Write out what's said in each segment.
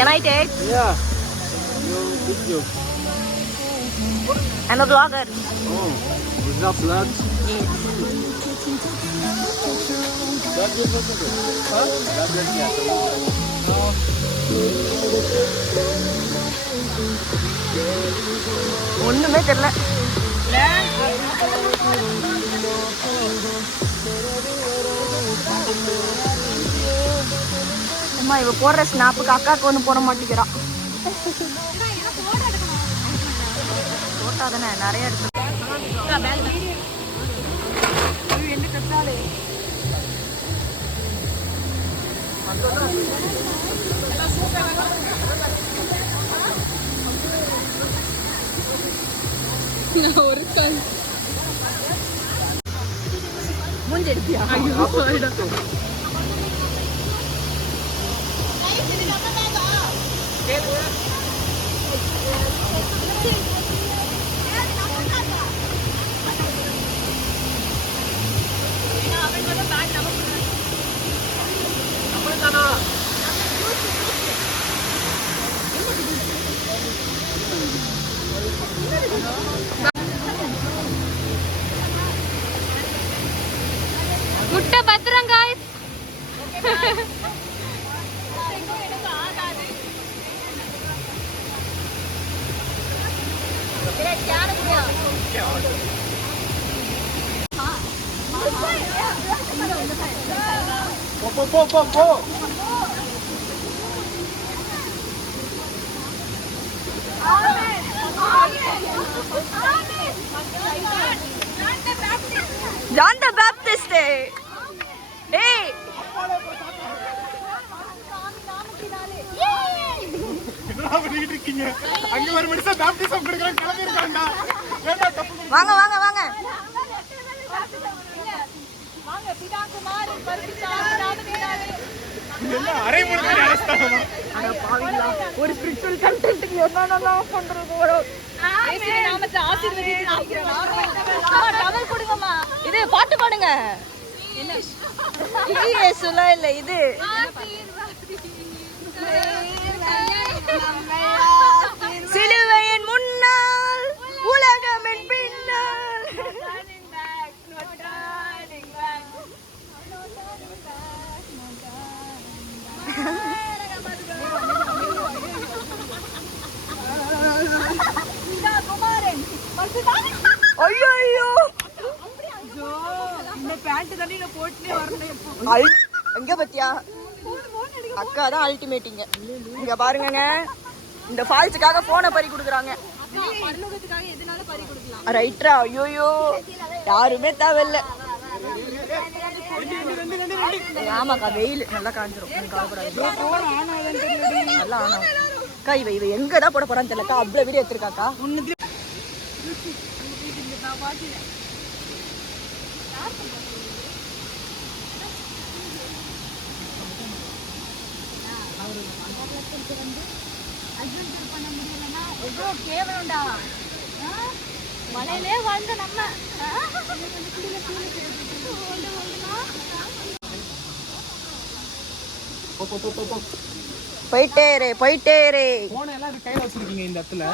Can I take? Yeah. Video. I'm a vlogger. Oh, is that vlog? Yes. ஒண்ணுமே தெரியல. அம்மா இவ போடுற ஸ்னாப்புக்கு அக்காவுக்கு ஒன்று போட மாட்டேங்கிறா. போட்டா தானே நிறைய எடுத்து ஒரு கால் மூஞ்சி எடுப்பியா? முட்டை பத்திரம் காய்ஸ். போ. John the Baptist. Hey. வாங்க வாங்க வாங்க. ஒரு ஸ்பிரிச்சுவல் கண்டென்ட் என்னென்னலாம் பண்றது. இது பாட்டு பாடுங்க. இல்ல இது சிலுவையின் முன்னால் உலகமின் பின்னால். ஐயோ இந்த பேண்ட் தண்ணில போட்டுனே வரணும். எங்க பத்தியா அக்கா தான் அல்டிமேட்டிங்க. இங்க பாருங்க, இந்த ஃபால்ஸுக்காக போனை பறி கொடுக்குறாங்க. ரைட்ரா? ஐயோ யாருமே தேவையில்ல. ஆமாக்கா வெயில் நல்லா காஞ்சிரும். நல்லா ஆனா அக்கா இவ எங்கதான் போட போறான்னு தெரியலக்கா. அவ்வளவு வீடியோ எடுத்திருக்காக்கா. கேவலம்டா மலையிலே வாழ்ந்த நம்ம. போயிட்டே இரு. போன் எல்லாம் கையில வச்சிருக்கீங்க, இந்த இடத்துல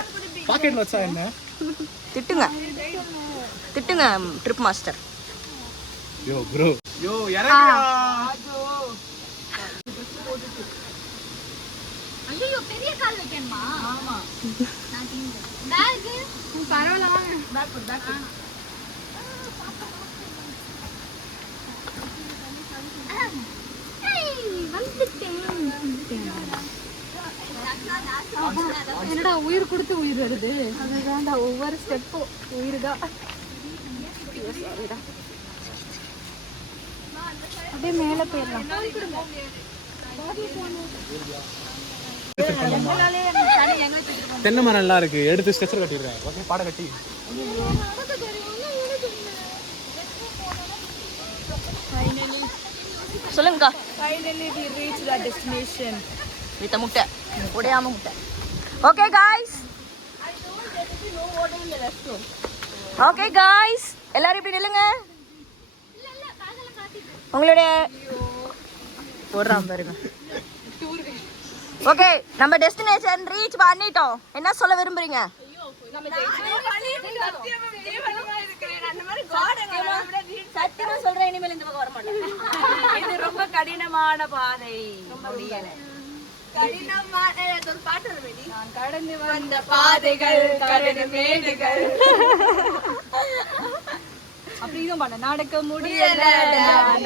பாக்கெட்ல வச்சா என்ன? திட்டுங்க ட்ரிப் மாஸ்டர். யோ ப்ரோ யோ இறங்குடா. ஐயோ பெரிய கால் வைக்கணுமா? ஆமா. பேக் பரவாயில்லை வாங்க. பேக் என்னடா உயிர் கொடுத்து உயிர் வருது. அதுதான்டா ஒவ்வொரு ஸ்டெப்பும் உயிர் தான். அப்படியே மேல போயிடலாம். தென்னை மரம் நல்லா இருக்கு. எடுத்து ஸ்ட்ரெச்சர் கட்டிடுறேன். ஓகே பாட கட்டி. சொல்லுங்கக்கா. Finally we reached our destination. வித்த முட்டை உடையாம முட்டை. Okay guys. ஓகே காய்ஸ் எல்லாரும் இப்படி நில்லுங்க. உங்களுடைய போடுறான் பாருங்க. ஓகே நம்ம டெஸ்டினேஷன் ரீச் பண்ணிட்டோம். என்ன சொல்ல விரும்புறீங்க? சத்தியமா சொல்றேன், இனிமேல் இந்த பக்கம் வர மாட்டேன். இது ரொம்ப கடினமான பாதை. முடியல. கடினமான ஒரு பாட்டு வருது. நான் கடந்து வந்த பாதைகள் கரடு மேடுகள். அப்படி இதுவும் பண்ண நடக்க முடியல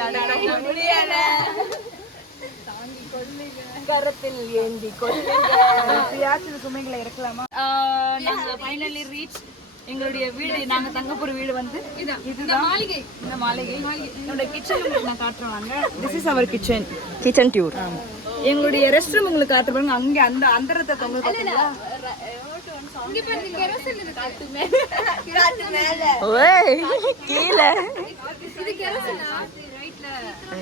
நடக்க முடியல. கரத்தில் ஏந்தி கொள்ளுங்க. சுமைகளை இறக்கலாமா? நாங்க ஃபைனலி ரீச் எங்களுடைய வீடு. நாங்க தங்கப்போற வீடு வந்து இதுதான் மாளிகை. இந்த மாளிகை என்னோட கிச்சன் நான் காட்டுறோம். நாங்க this is our kitchen. Kitchen tour. எங்களுடைய ரெஸ்ட் ரூம் உங்களுக்கு காட்டு பாருங்க. அங்க அந்த அந்தரத்தை தொங்க பாத்தீங்களா? இங்க பாருங்க கெரோசின் இருக்கு காட்டு மேல. ஓய் கீழ. இது கெரோசினா ரைட்ல.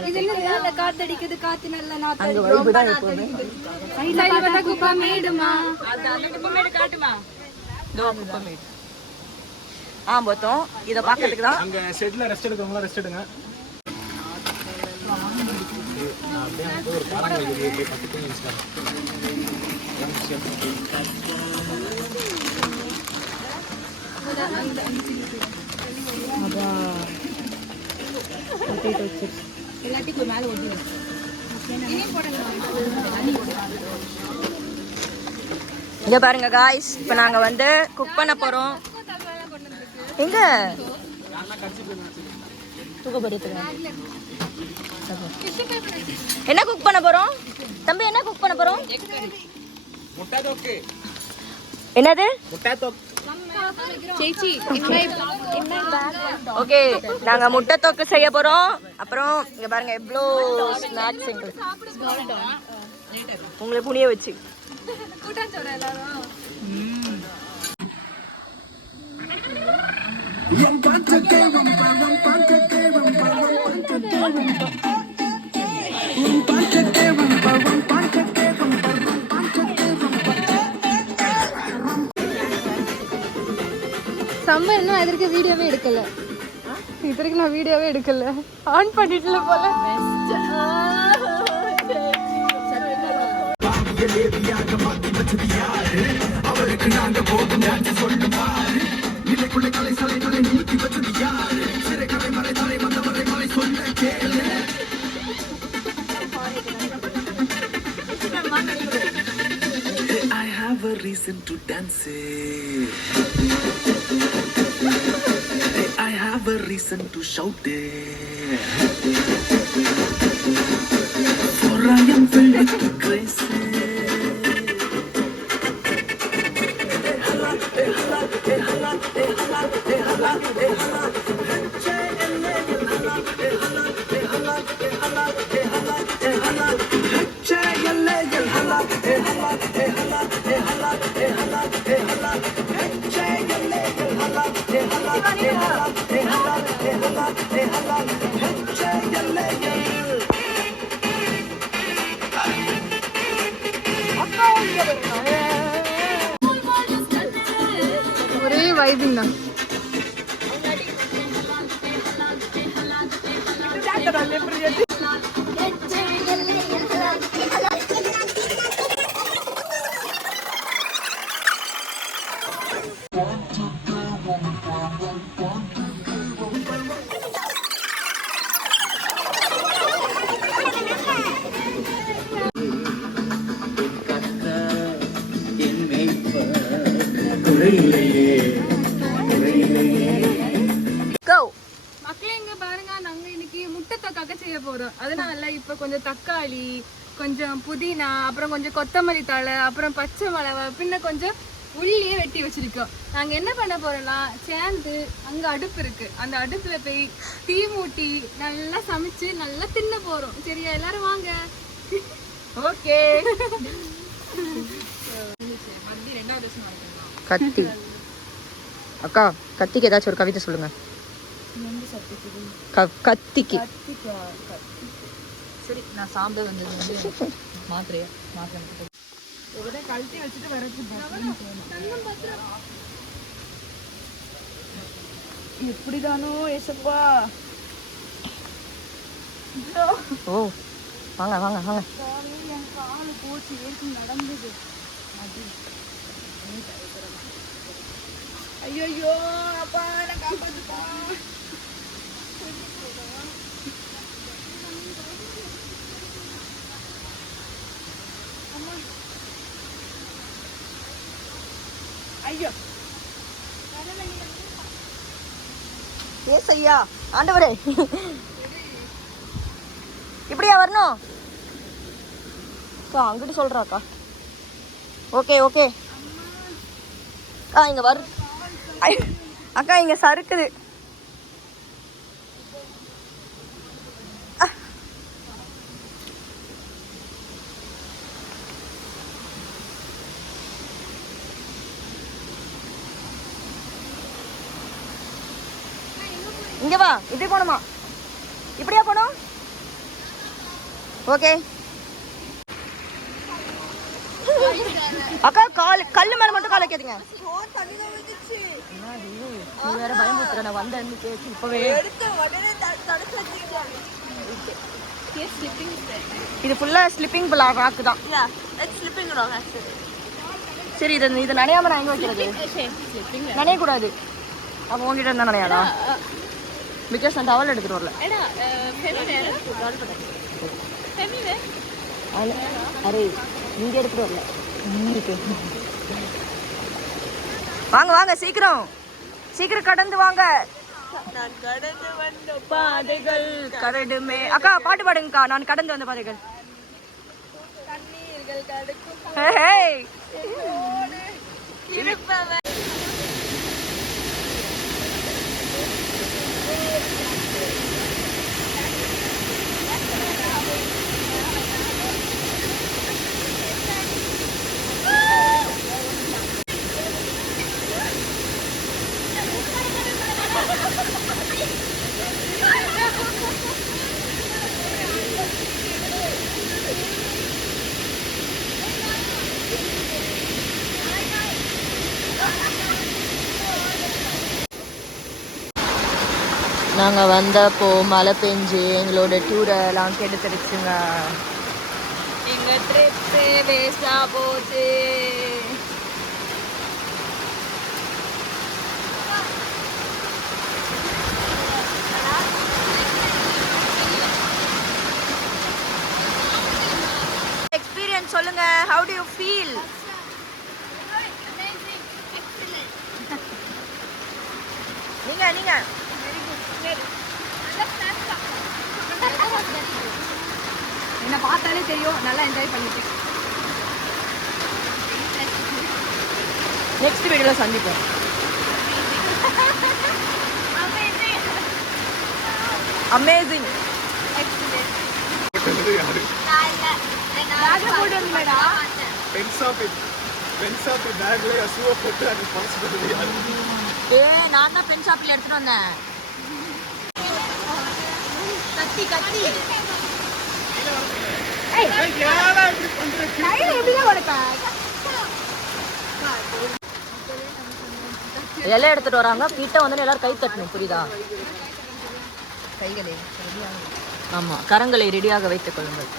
இது என்ன காத்தடிக்குது, காத்து நல்ல நாத்து. அங்க வைப் தான் எப்பவுமே. சைடுல பார்த்தா குப்பை மேடுமா. அந்த குப்பை மேடு காட்டுமா? தோ குப்பை மேடு. போத்தோம். இத பாக்கிறதுக்கு தான் அங்க ஷெட்ல ரெஸ்ட் எடுக்கறவங்க ரெஸ்ட் எடுங்க. அப்படியே அங்க ஒரு பாறாங்க இருக்கு. அப்படியே பக்கத்து நிமிஷம். எல்லாத்தையும் மேல ஒட்டி இங்க பாருங்க காய்ஸ், இப்போ நாங்க வந்து குக் பண்ண போறோம். எங்க என்ன குக் பண்ண போறோம் தம்பி? என்ன குக் பண்ண போறோம்? முட்டை தொக்கு. என்னது? முட்டை தொக்கு. சேச்சி ஓகே, நாங்க முட்டை தொக்கு செய்ய போறோம். அப்புறம் இங்க பாருங்க எவ்வளோ ஸ்நாக்ஸ் உங்களை புனிய வச்சு. கூட்டாச்சோட எல்லாரும் சம்மர் இன்னும் இதற்கு வீடியோவே எடுக்கல. இதற்கு நான் வீடியோவே எடுக்கல. ஆன் பண்ணிட்டுல போல. அவருக்கு நாங்க போகும் சொல்லுவாரு. நிலைக்குள்ள கலை சலைகளை நீக்கி வச்சது யாரு? சிறை கலை மலை தலை வந்தவரை மலை சொல்ல கேளு. I have a reason to dance. I have a reason to shout. For I am filled with grace. ஒரே வைபிங் தான். மக்களே இங்க பாருங்க, நாங்க இன்னைக்கு முட்டை தொக்காக செய்ய போறோம். அதனால இப்ப கொஞ்சம் தக்காளி, கொஞ்சம் புதினா, அப்புறம் கொஞ்சம் கொத்தமல்லி தழை, அப்புறம் பச்சை மிளகா, பின்ன கொஞ்சம் உள்ளியே வெட்டி வச்சிருக்கோம். நாங்க என்ன பண்ண போறோம்னா, சேர்ந்து அங்க அடுப்பு இருக்கு, அந்த அடுப்புல போய் தீ மூட்டி நல்லா சமைச்சு நல்லா தின்ன போறோம். சரியா? எல்லாரும் வாங்க. ஓகே. கத்தி அக்கா, கத்திக்கு ஏதாச்சும் ஒரு கவிதை சொல்லுங்க. கத்திக்கு சரி, நான் சாப்பிட வந்தது மாத்திரையா கழட்டி வச்சுட்டு வரது. எப்படிதானோ ஏசப்பா. ஓ வாங்க வாங்க வாங்க. என் காலு போச்சு ஏற்கனவே நடந்தது. ஐயோ அப்பா நான் காப்பாத்துப்பா. ஐயோ ஏசையா ஆண்டவரே, இப்படியா வரணும்? அக்கா அங்கிட்டு சொல்றாக்கா. ஓகே ஓகே அக்கா, இங்க வரு. அக்கா இங்க சறுக்குது. இங்க வா, இப்படி போணுமா? இப்படியா போனோம்? ஓகே அக்கா, கல்லு மேல மட்டும் கால வைக்காதீங்க. நீ வேற பயமுறுத்துற. நான் வந்த இப்பவே இது ஃபுல்லா ஸ்லிப்பிங் ராக்கு தான். சரி, இது நனையாம நான் எங்க வைக்கிறது? நனைய கூடாது. அப்போ உங்ககிட்ட இருந்தா நனையாதா? பிகாஸ் நான் டவல் எடுத்துட்டு வரல. அரே நீங்க எடுத்துட்டு வரல. வாங்க வாங்க, சீக்கிரம் சீக்கிரம் கடந்து வாங்க. நான் கடந்து வந்த பாதைகள் கரடுமே. அக்கா பாட்டு பாடுங்கக்கா. நான் கடந்து வந்த பாதைகள். தண்ணீர்கள் கடக்கும் இருப்பவன். நாங்கள் வந்தப்போ மழை பெஞ்சு எங்களோட டூரெல்லாம் கெடுத்துருச்சுங்க. எங்கள் ட்ரிப்பு வேஸ்டாக போச்சு. எக்ஸ்பீரியன்ஸ் சொல்லுங்க. How to you feel? நீங்க என்ன பார்த்தாலே தெரியும் நல்லா என்ஜாய் பண்ணிட்டு. நெக்ஸ்ட் வீடியோல சந்திப்போம். அமேசிங். நான் தான் பென் ஷாப்ல எடுத்துட்டு வந்தேன். கத்தி கத்தி எல்லாம் எடுத்துட்டு வராங்க. கிட்ட வந்து எல்லாரும் கை தட்டணும், புரியுதா? கைகளை ஆமா, கரங்களை ரெடியாக வைத்துக் கொள்ளுங்கள்.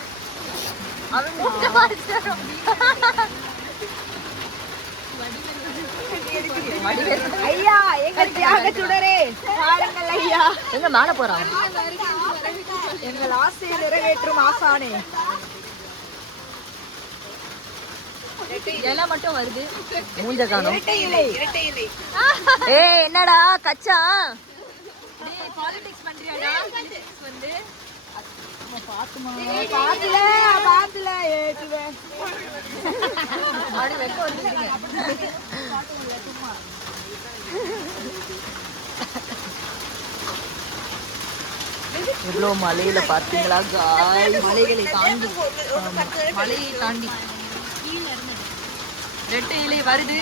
ஐயா எங்க தியாக சுடரே பாருங்கள் ஐயா. எங்க மேல போறாங்க? எங்கள் ஆசையை நிறைவேற்றும் ஆசானே. எல்லாம் மட்டும் வருது. மூஞ்ச காணோம். ஏய் என்னடா கச்சா? டேய் பாலிடிக்ஸ் பண்றியாடா? வந்து பாத்துமா பாத்துல ஏத்துவே. ஆடி வெக்க வந்துட்டீங்க. இவ்வளோ மலையில பார்த்தீங்களா காய்? மலைகளை தாண்டி, மலையை தாண்டி ரெட்டை இலை வருது.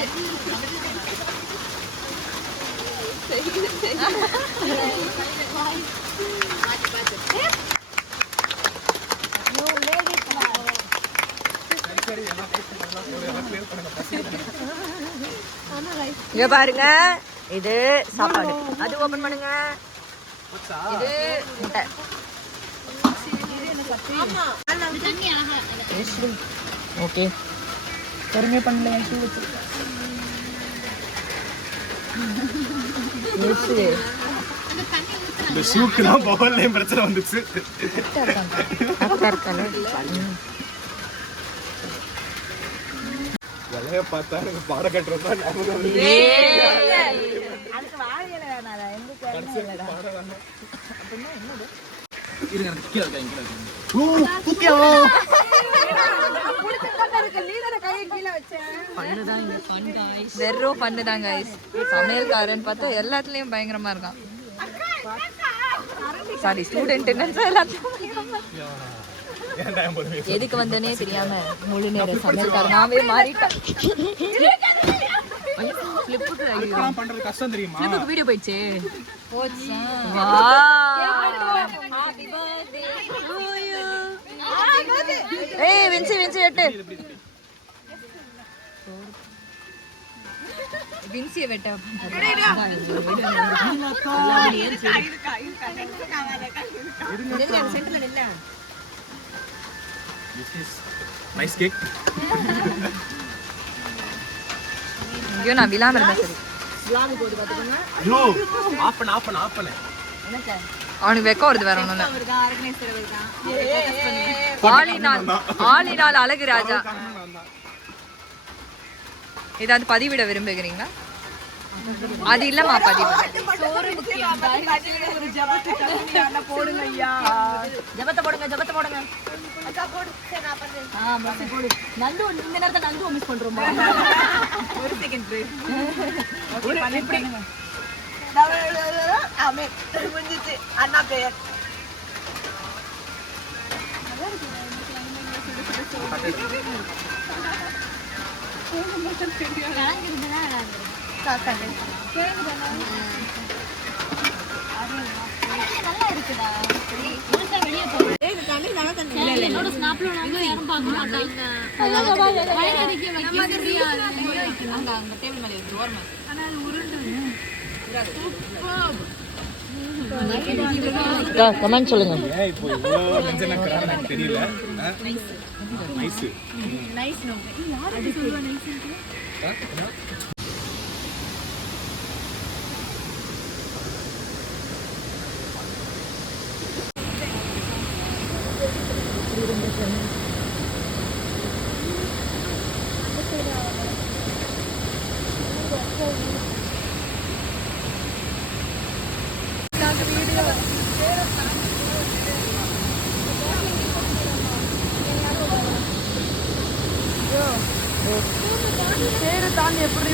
இங்க பாருங்க, இது சாப்பாடு. அது ஓபன் பண்ணுங்க. இது முட்டை. ஓகே பொறுமையா பண்ணல என் ஷூ வச்சிருக்கேன். இந்த ஷூக்கு தான் பவர்லையும் பிரச்சனை வந்துச்சு. விலைய பார்த்தா எனக்கு பாட கட்டுறதா வெறும் பண்ணுதான் கைஸ். சமையல்காரன் பார்த்தா எல்லாத்துலயும் பயங்கரமா இருக்கான். சாரி ஸ்டூடெண்ட் எதுக்கு வந்தனே தெரியாம முழு நேரம் சமையல்காரனாவே மாறிட்டான். பண்றது கஷ்டம் தெரியுமா? வீடியோ போயிடுச்சு. ஏய் வின்சி வின்சி எட்டு வின்சியை வெட்ட நைஸ் கேக். ஐயோ நான் விழாம இருந்தேன். சரி ஐயோ ஆஃப் பண்ணு. அவனுக்கு வெக்கம் வருது வேற ஒண்ணு. ஆளினால் அழகு ராஜா. ஏதாவது பதிவிட விரும்புகிறீங்களா? அது இல்லம்மா பதிவு. போடுங்க ஐயா. ஜபத்தை போடுங்க. நந்து இந்த நேரத்தை நந்து மிஸ் பண்றோம். ஒரு செகண்ட் அண்ணா பேர் கமெண்ட் சொல்லுங்க. இப்போ இவ்வளவு வெஞ்சனக்காரன் எனக்கு தெரியல. நைஸ் நைஸ் நோ யாருக்கு சொல்லுவா நைஸ் இருக்கு? தாண்டி எப்படி